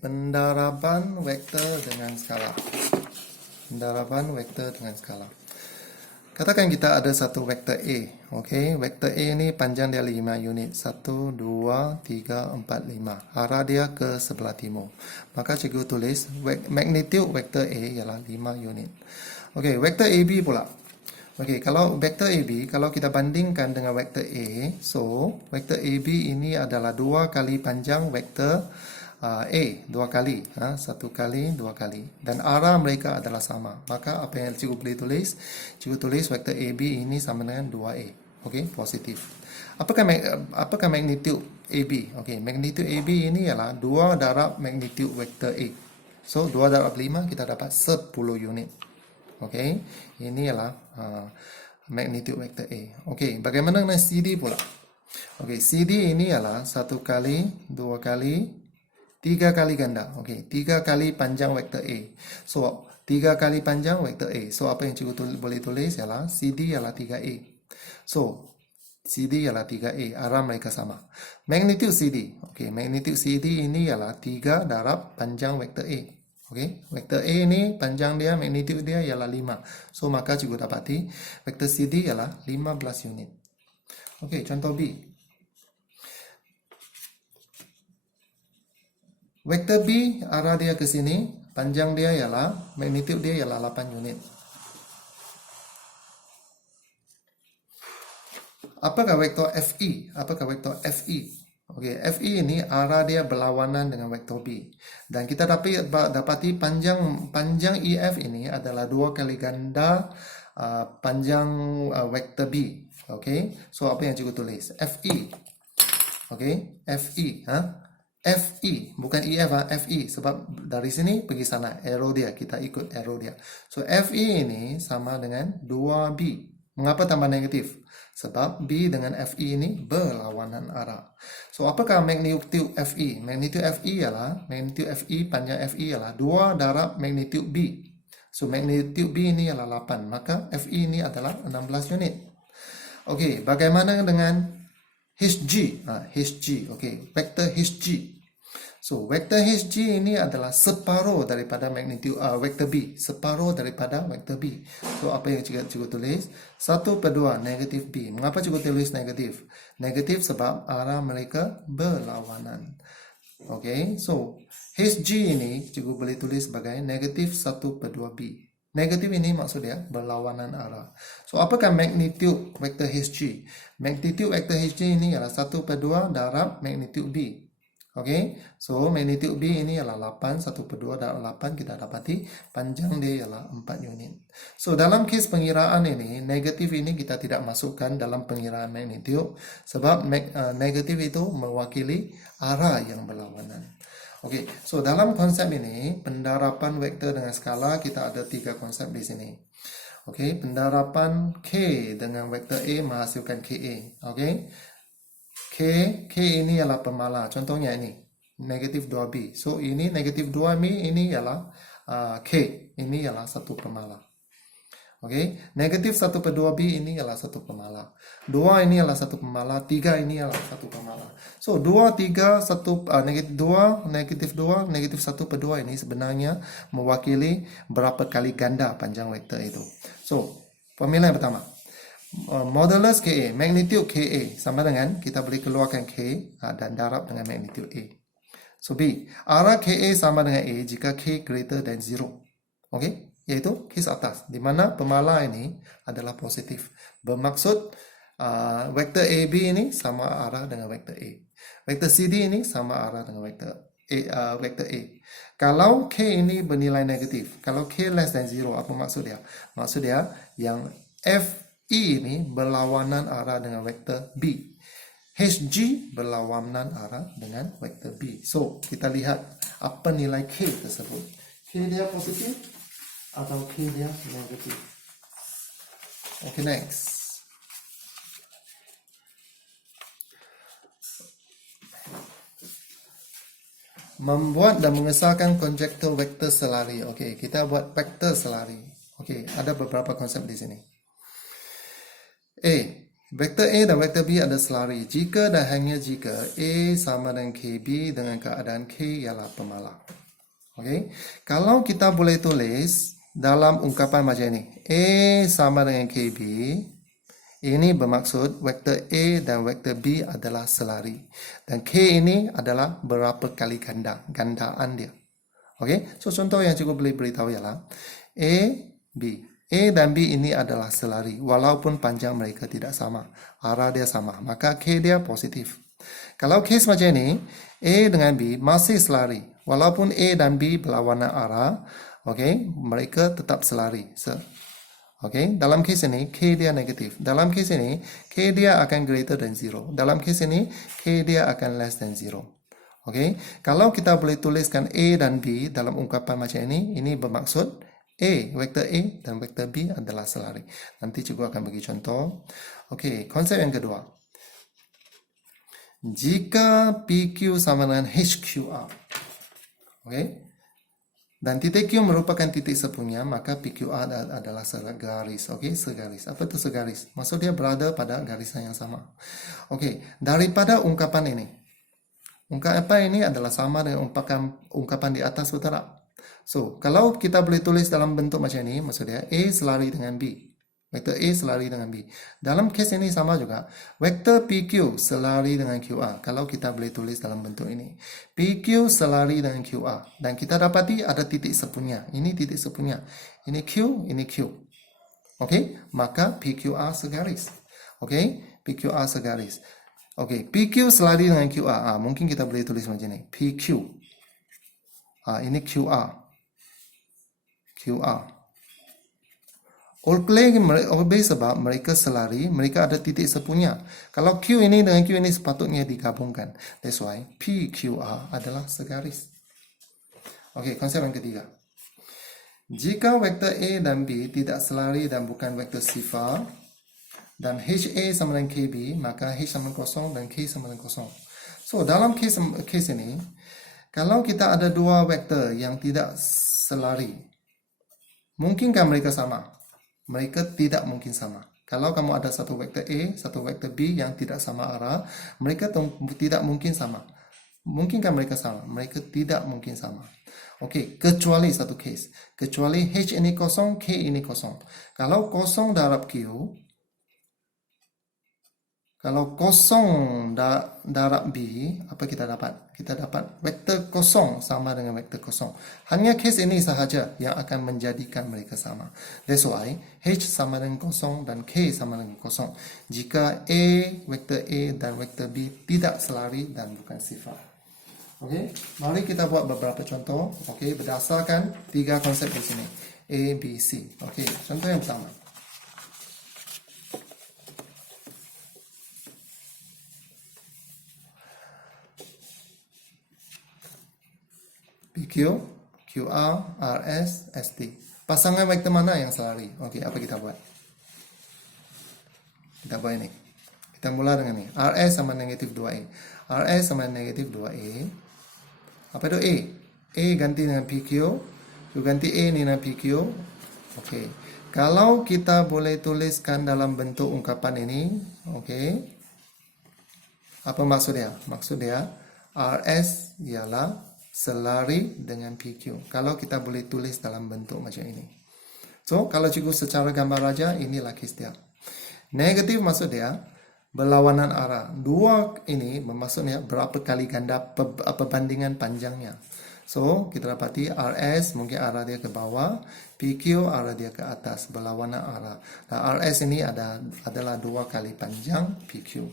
pendaraban vektor dengan skala. Pendaraban vektor dengan skala. Katakan kita ada satu vektor A. Okey, vektor A ni panjang dia 5 unit. 1, 2, 3, 4, 5. Arah dia ke sebelah timur. Maka cikgu tulis magnitude vektor A ialah 5 unit. Okey, vektor AB pula. Okey, kalau vektor AB, kalau kita bandingkan dengan vektor A, so vektor AB ini adalah 2 kali panjang vektor A, 2 kali, 1 kali, 2 kali, dan arah mereka adalah sama. Maka apa yang cikgu boleh tulis? Cikgu tulis vektor AB ini sama dengan 2A. Okey, positif. Apakah magnitude AB? Okey, magnitude AB ini ialah 2 darab magnitude vektor A. So 2 darab 5 kita dapat 10 unit. Okey, ini ialah magnitude vektor A. Okey, bagaimana dengan CD pula? Okey, CD ini ialah 1 kali, 2 kali, 3 kali ganda. Okey, 3 kali panjang vektor A. So, 3 kali panjang vektor A. So, apa yang cikgu boleh tulis ialah CD ialah 3A. So, CD ialah 3A. Arah mereka sama. Magnitude CD. Okey, magnitude CD ini ialah 3 darab panjang vektor A. Okey, vektor A ni panjang dia, magnitude dia ialah 5. So, maka cikgu dapati vektor CD ialah 15 unit. Okey, contoh B. Vektor B, arah dia ke sini, panjang dia ialah, magnitude dia ialah 8 unit. Apakah vektor FE? Apakah vektor FE? Okey, FE ini arah dia berlawanan dengan vektor B. Dan kita dapati panjang EF ini adalah 2 kali ganda panjang vektor B. Okey, so apa yang cikgu tulis? FE. Okey, FE, FE, bukan EF, FE, sebab dari sini pergi sana, arrow dia, kita ikut arrow dia. So, FE ini sama dengan 2B. Mengapa tambah negatif? Sebab B dengan FE ini berlawanan arah. So, apakah magnitude FE? Magnitude FE ialah, magnitude FE, panjang FE ialah 2 darab magnitude B. So, magnitude B ini ialah 8, maka FE ini adalah 16 unit. Okey, bagaimana dengan HG? HG, okey, vektor HG. So, vektor HG ini adalah separuh daripada magnitude vektor B, separuh daripada vektor B. So, apa yang cikgu tulis? 1/2 negatif B. Mengapa cikgu tulis negatif? Negatif sebab arah mereka berlawanan. Okey, so HG ini cikgu boleh tulis sebagai negatif 1/2B. Negatif ini maksud dia berlawanan arah. So, apakah magnitude vektor HG? Magnitude vektor HG ini adalah 1/2 darab magnitude B. Okey, so magnitude B ini ialah 8, 1/2 darab 8, kita dapati panjang dia ialah 4 unit. So, dalam kes pengiraan ini, negatif ini kita tidak masukkan dalam pengiraan magnitude sebab negatif itu mewakili arah yang berlawanan. Okey, so dalam konsep ini, pendaraban vektor dengan skala, kita ada 3 konsep di sini. Okey, pendaraban K dengan vektor A menghasilkan KA. Okey, K ini ialah pemala. Contohnya ini, negatif 2B. So, ini negatif 2B, ini ialah K. Ini ialah satu pemala. Okey, negatif 1/2B ini ialah satu pemala. 2 ini ialah satu pemala. 3 ini ialah satu pemala. So, 2, 3, 1, negatif 2, negatif 2, negatif 1/2 ini sebenarnya mewakili berapa kali ganda panjang vektor itu. So, formula yang pertama. Modulus KA, magnitude KA sama dengan kita boleh keluarkan K dan darab dengan magnitude A. So, B, arah KA sama dengan A jika K greater than 0. Okey, iaitu kes atas, di mana pemala ini adalah positif. Bermaksud vektor AB ini sama arah dengan vektor A. Vektor CD ini sama arah dengan vektor A. Kalau K ini bernilai negatif, kalau K less than 0, apa maksud dia? Maksud dia yang FE ini berlawanan arah dengan vektor B. HG berlawanan arah dengan vektor B. So, kita lihat apa nilai K tersebut. K dia positif atau K dia negatif. Okay, next. Membuat dan mengesahkan konjektor vektor selari. Okey, kita buat vektor selari. Okey, ada beberapa konsep di sini. A, Vektor A dan vektor B ada selari jika dan hanya jika A sama dengan KB dengan keadaan K ialah pemalang. Okey. Kalau kita boleh tulis dalam ungkapan macam ini, A sama dengan KB, ini bermaksud vektor A dan vektor B adalah selari. Dan K ini adalah berapa kali gandaan dia. Okey. So contoh yang cikgu boleh beritahu ialah A, B. A dan B ini adalah selari walaupun panjang mereka tidak sama, arah dia sama, maka K dia positif. Kalau case macam ini, A dengan B masih selari walaupun A dan B berlawanan arah, okey, mereka tetap selari. Okey, dalam case ini K dia negatif. Dalam case ini K dia akan greater than 0. Dalam case ini K dia akan less than 0. Okey, kalau kita boleh tuliskan A dan B dalam ungkapan macam ini bermaksud A, vektor A dan vektor B adalah selari. Nanti cikgu akan bagi contoh. Okey, konsep yang kedua. Jika PQ sama dengan HQR. Okey. Dan titik Q merupakan titik sepunya, maka PQR adalah segaris. Okey, segaris. Apa itu segaris? Maksud dia berada pada garisan yang sama. Okey, daripada ungkapan ini. Ungkapan ini adalah sama dengan ungkapan di atas, betul tak? So, kalau kita boleh tulis dalam bentuk macam ini, maksud dia A selari dengan B. Vektor A selari dengan B. Dalam case ini sama juga. Vektor PQ selari dengan QR. Kalau kita boleh tulis dalam bentuk ini. PQ selari dengan QR. Dan kita dapati ada titik sepunya. Ini titik sepunya. Ini Q, ini Q. Okey? Maka PQR segaris. Okey? PQR segaris. Okey, PQ selari dengan QR. Mungkin kita boleh tulis macam ini. PQ. Ini QR. QR. Oleh sebab mereka selari, mereka ada titik sepunya. Kalau Q ini dengan Q ini sepatutnya digabungkan. That's why PQR adalah segaris. Okey, konsep yang ketiga. Jika vektor A dan B tidak selari dan bukan vektor sifar, dan HA sama dengan KB, maka H sama dengan kosong dan K sama dengan kosong. So, dalam case ini, kalau kita ada dua vektor yang tidak selari, mungkinkah mereka sama? Mereka tidak mungkin sama. Kalau kamu ada satu vektor A, satu vektor B yang tidak sama arah, mereka tidak mungkin sama. Mungkinkah mereka sama? Mereka tidak mungkin sama. Okey, kecuali satu case. Kecuali H ini kosong, K ini kosong. Kalau kosong darab Q, kalau kosong darab B, apa kita dapat? Kita dapat vektor kosong sama dengan vektor kosong. Hanya case ini sahaja yang akan menjadikan mereka sama. That's why H sama dengan kosong dan K sama dengan kosong. Jika A, vektor A dan vektor B tidak selari dan bukan sifar. Okey, mari kita buat beberapa contoh. Okey, berdasarkan tiga konsep di sini. A, B, C. Okey, contoh yang pertama. PQ, QR, RS, ST. Pasangan vektor mana yang selari? Okey, apa kita buat? Kita buat ini. Kita mula dengan ini. RS sama negatif 2A. RS sama negatif 2A. Apa itu A? A ganti dengan PQ. Q ganti A ni dengan PQ. Okey. Kalau kita boleh tuliskan dalam bentuk ungkapan ini, okey. Apa maksud dia? Maksud dia, RS ialah selari dengan PQ. Kalau kita boleh tulis dalam bentuk macam ini. So, kalau cikgu secara gambar raja, inilah case dia. Negatif maksud dia, berlawanan arah. Dua ini bermaksudnya berapa kali ganda perbandingan panjangnya. So, kita dapati RS mungkin arah dia ke bawah, PQ arah dia ke atas, berlawanan arah. Dan RS ini adalah dua kali panjang PQ.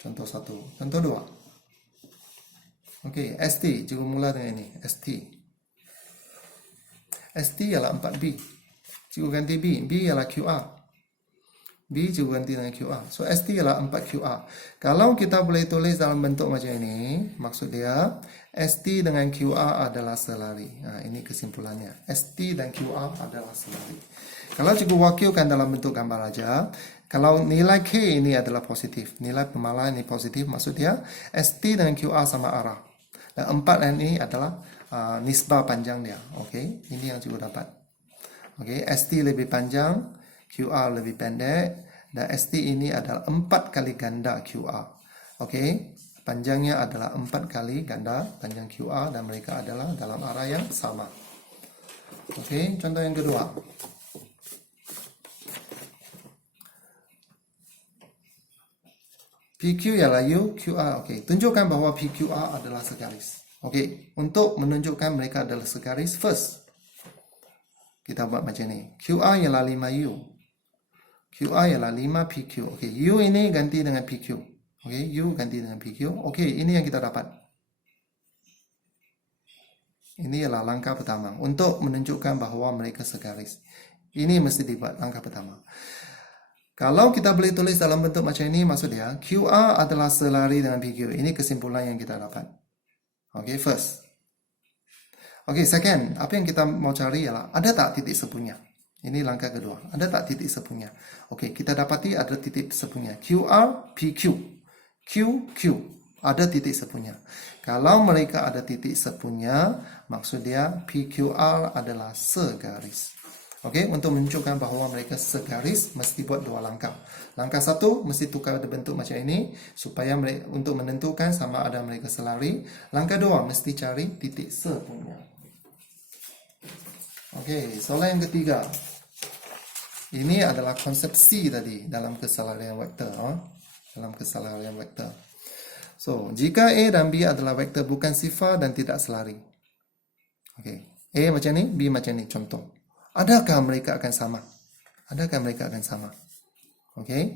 Contoh satu. Contoh dua. Okey, ST. Cikgu mula dengan ini. ST. ST ialah 4B. Cikgu ganti B. B ialah QR. B cikgu ganti dengan QR. So, ST ialah 4QR. Kalau kita boleh tulis dalam bentuk macam ini, maksud dia, ST dengan QR adalah selari. Ini kesimpulannya. ST dan QR adalah selari. Kalau cikgu wakilkan dalam bentuk gambar raja, kalau nilai K ini adalah positif, nilai pemalang ini positif, maksud dia, ST dengan QR sama arah. Dan 4 ini adalah nisbah panjang dia. Okey, ini yang cikgu dapat. Okey, ST lebih panjang, QR lebih pendek, dan ST ini adalah 4 kali ganda QR. Okey, panjangnya adalah 4 kali ganda panjang QR dan mereka adalah dalam arah yang sama. Okey, contoh yang kedua. PQ ialah U, QR. Okey, tunjukkan bahawa PQR adalah segaris. Okey, untuk menunjukkan mereka adalah segaris, first kita buat macam ni. QR ialah 5U. QR ialah 5PQ. Okey, U ini ganti dengan PQ. Okey, U ganti dengan PQ. Okey, ini yang kita dapat. Ini ialah langkah pertama untuk menunjukkan bahawa mereka segaris. Ini mesti dibuat langkah pertama. Kalau kita boleh tulis dalam bentuk macam ini, maksud dia QR adalah selari dengan PQ. Ini kesimpulan yang kita dapat. Okay, first. Okay, second. Apa yang kita mau cari ialah ada tak titik sepunya? Ini langkah kedua. Ada tak titik sepunya? Okay, kita dapati ada titik sepunya. QR, PQ. Q, Q. Ada titik sepunya. Kalau mereka ada titik sepunya, maksud dia PQR adalah segaris. Okey, untuk menunjukkan bahawa mereka segaris, mesti buat 2 langkah. Langkah 1, mesti tukar bentuk macam ini, supaya untuk menentukan sama ada mereka selari. Langkah 2, mesti cari titik sepunya. Okey, soalan yang ketiga. Ini adalah konsep C tadi, dalam keselarian vektor. Dalam keselarian vektor. So, jika A dan B adalah vektor bukan sifar dan tidak selari. Okey, A macam ni, B macam ni, contoh. Adakah mereka akan sama? Adakah mereka akan sama? Okey.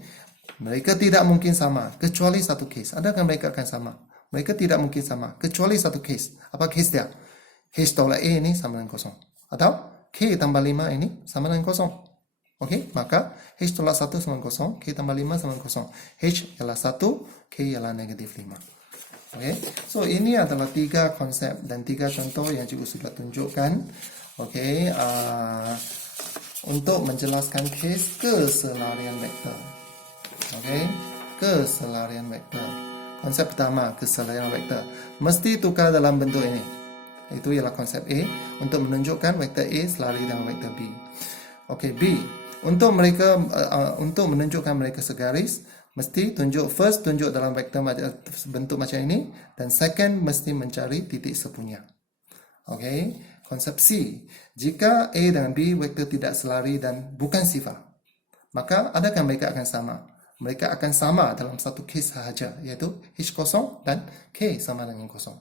Mereka tidak mungkin sama kecuali satu case. Adakah mereka akan sama? Mereka tidak mungkin sama kecuali satu case. Apa case dia? H tolak A ini sama dengan kosong. Atau K tambah 5 ini sama dengan kosong. Okey, maka H tolak 1 sama dengan kosong, K tambah 5 sama dengan kosong. H ialah 1, K ialah negatif 5. Okey. So ini adalah 3 konsep dan 3 contoh yang cikgu sudah tunjukkan. Okey, untuk menjelaskan kes keselarian vektor. Okey, keselarian vektor. Konsep pertama, keselarian vektor. Mesti tukar dalam bentuk ini. Itu ialah konsep A untuk menunjukkan vektor A selari dengan vektor B. Okey, B. Untuk menunjukkan mereka segaris, mesti tunjuk dalam vektor bentuk macam ini, dan second mesti mencari titik sepunya. Okey. Konsep C, jika A dan B vektor tidak selari dan bukan sifar, maka adakah mereka akan sama? Mereka akan sama dalam satu case sahaja, iaitu H kosong dan K sama dengan kosong.